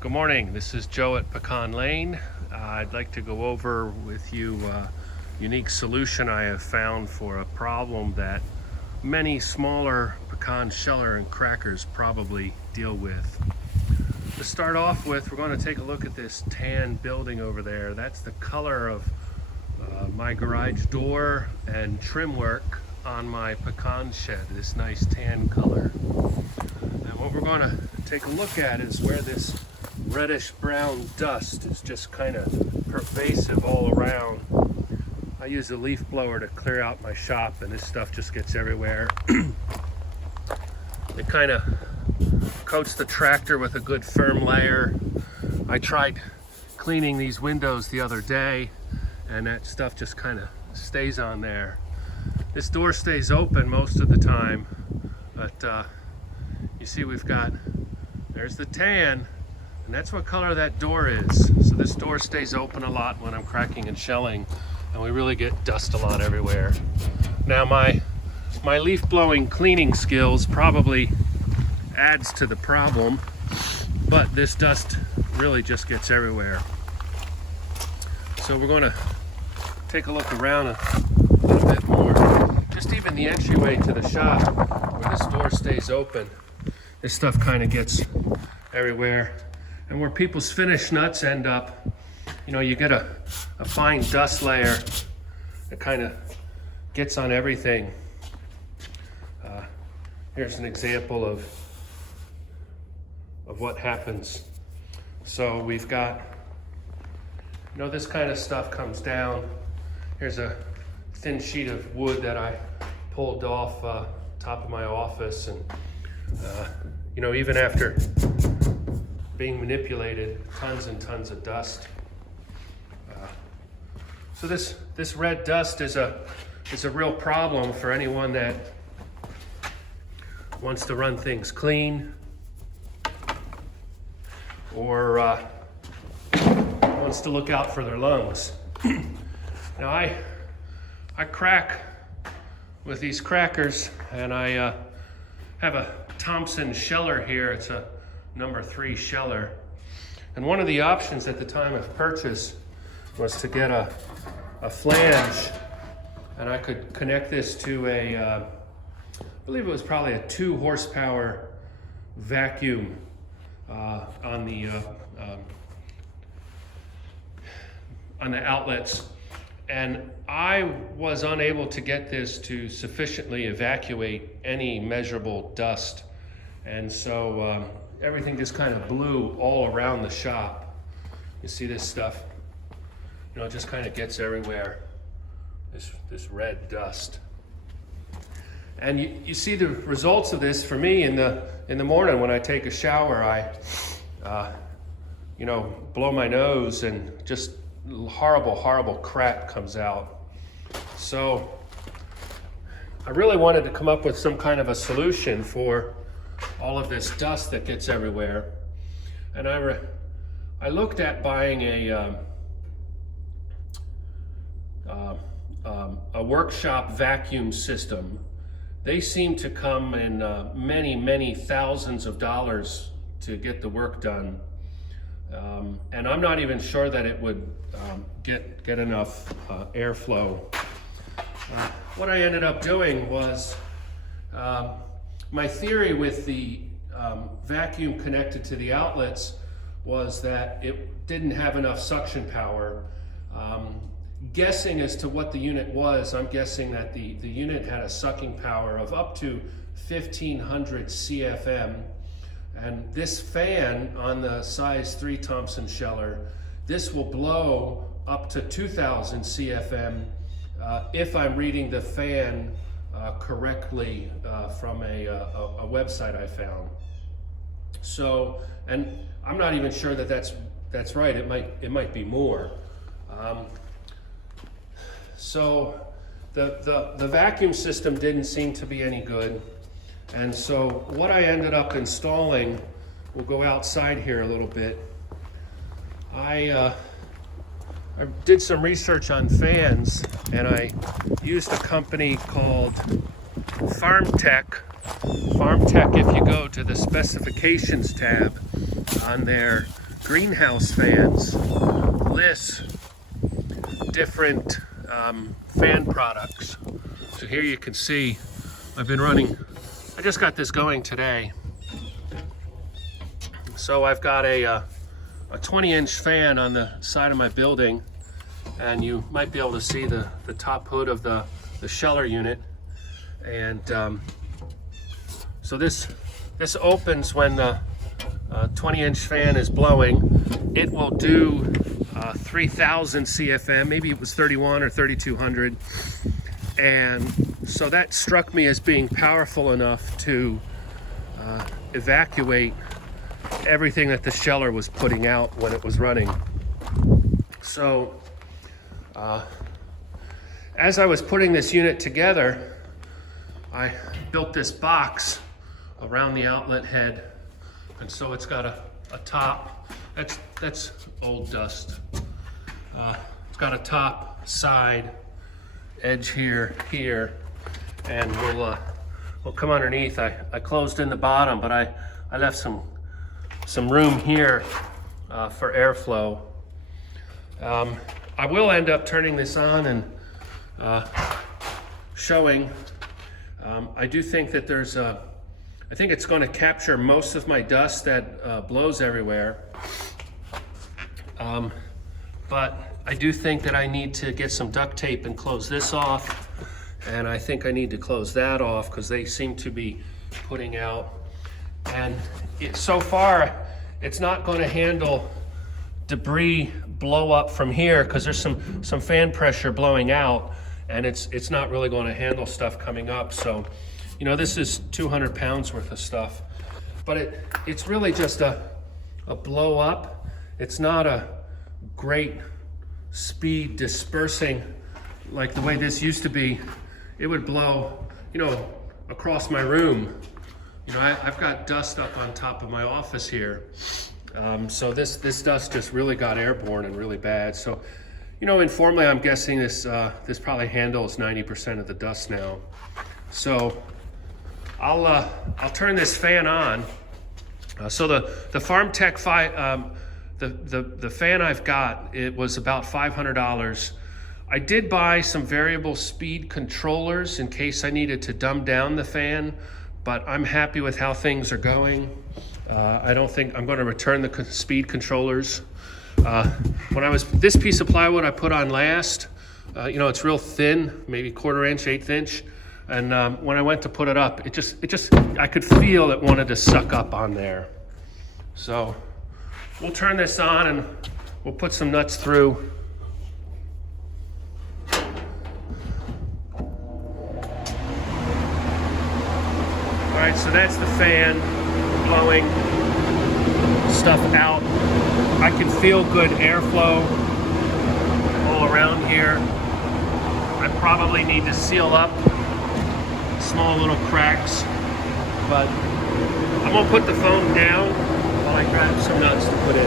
Good morning, this is Joe at Pecan Lane. I'd like to go over with you a unique solution I have found for a problem that many smaller pecan sheller and crackers probably deal with. To start off with, we're going to take a look at this tan building over there. That's the color of my garage door and trim work on my pecan shed, this nice tan color. And what we're going to take a look at is where this reddish brown dust is just kind of pervasive all around. I use a leaf blower to clear out my shop and this stuff just gets everywhere. It kind of coats the tractor with a good firm layer. I tried cleaning these windows the other day and that stuff just kind of stays on there. This door stays open most of the time, but you see there's the tan. And that's what color that door is. So this door stays open a lot when I'm cracking and shelling, and we really get dust a lot everywhere. Now my leaf blowing cleaning skills probably adds to the problem, but this dust really just gets everywhere. So we're going to take a look around a little bit more. Just even the entryway to the shop where this door stays open, this stuff kind of gets everywhere. And where people's finish nuts end up, you get a fine dust layer that kind of gets on everything. Here's an example of what happens. So we've got, this kind of stuff comes down. Here's a thin sheet of wood that I pulled off top of my office, and even after being manipulated, tons and tons of dust. So this red dust is a real problem for anyone that wants to run things clean or wants to look out for their lungs. Now I crack with these crackers, and I have a Thomson sheller here. It's a number 3 sheller. And one of the options at the time of purchase was to get a flange, and I could connect this to I believe it was probably a 2 horsepower vacuum on the outlets. And I was unable to get this to sufficiently evacuate any measurable dust. And so everything just kind of blew all around the shop. You see this stuff, it just kind of gets everywhere, this red dust. And you see the results of this for me in the morning when I take a shower. I blow my nose and just horrible crap comes out. So I really wanted to come up with some kind of a solution for all of this dust that gets everywhere. And I looked at buying a workshop vacuum system. They seem to come in many thousands of dollars to get the work done. And I'm not even sure that it would get enough airflow. What I ended up doing was, my theory with the vacuum connected to the outlets was that it didn't have enough suction power. Guessing as to what the unit was, I'm guessing that the unit had a sucking power of up to 1500 CFM. And this fan on the size 3 Thomson sheller, this will blow up to 2000 CFM if I'm reading the fan correctly from a website I found. So, and I'm not even sure that that's right. It might be more. So the vacuum system didn't seem to be any good. And so what I ended up installing, we'll go outside here a little bit. I did some research on fans, and I used a company called FarmTech. FarmTech, if you go to the specifications tab on their greenhouse fans lists different fan products. So here you can see I've been running, I just got this going today. So I've got a 20-inch fan on the side of my building, and you might be able to see the top hood of the Scheller unit. And so this opens when the 20-inch fan is blowing. It will do 3,000 CFM, maybe it was 31 or 3,200. And so that struck me as being powerful enough to evacuate everything that the Scheller was putting out when it was running. So as I was putting this unit together, I built this box around the outlet head, and so it's got a top. That's old dust. It's got a top, side, edge here, and we'll come underneath. I closed in the bottom, but I left some room here for airflow. I will end up turning this on and showing. I do think that I think it's going to capture most of my dust that blows everywhere. But I do think that I need to get some duct tape and close this off. And I think I need to close that off because they seem to be putting out. And so far, it's not going to handle debris blow up from here because there's some fan pressure blowing out, and it's not really going to handle stuff coming up. So, you know, this is 200 pounds worth of stuff, but it's really just a blow up. It's not a great speed dispersing like the way this used to be. It would blow, you know, across my room. You know, I've got dust up on top of my office here. So this dust just really got airborne and really bad. So, you know, informally, I'm guessing this probably handles 90% of the dust now. So I'll turn this fan on. So the FarmTech the fan I've got, it was about $500. I did buy some variable speed controllers in case I needed to dumb down the fan, but I'm happy with how things are going. I don't think I'm going to return the speed controllers. This piece of plywood I put on last, you know, it's real thin, maybe 1/4 inch, 1/8 inch. And when I went to put it up, it just, I could feel it wanted to suck up on there. So we'll turn this on and we'll put some nuts through. All right, so that's the fan blowing stuff out. I can feel good airflow all around here. I probably need to seal up small little cracks, but I'm gonna put the phone down while I grab some nuts to put in.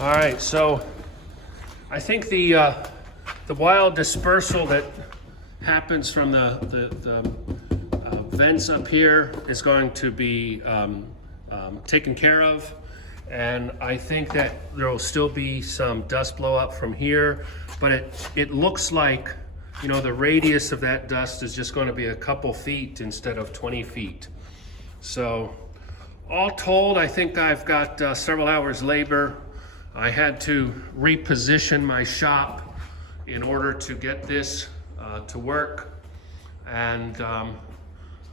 All right, so I think the wild dispersal that happens from the vents up here is going to be taken care of, and I think that there will still be some dust blow up from here, but it looks like you know, the radius of that dust is just going to be a couple feet instead of 20 feet. So all told, I think I've got several hours labor. I had to reposition my shop in order to get this to work, and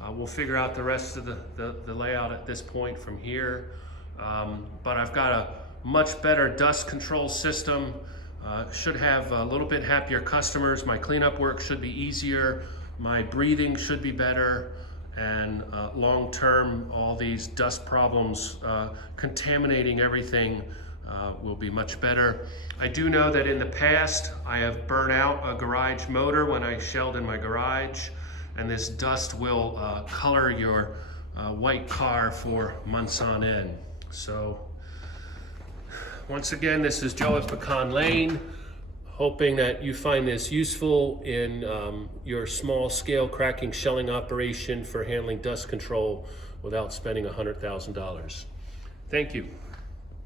we'll figure out the rest of the layout at this point from here. But I've got a much better dust control system. Should have a little bit happier customers. My cleanup work should be easier. My breathing should be better. And long term, all these dust problems contaminating everything will be much better. I do know that in the past, I have burnt out a garage motor when I shelled in my garage, and this dust will color your white car for months on end. So once again, this is Joe at Pecan Lane, hoping that you find this useful in your small scale cracking shelling operation for handling dust control without spending $100,000. Thank you.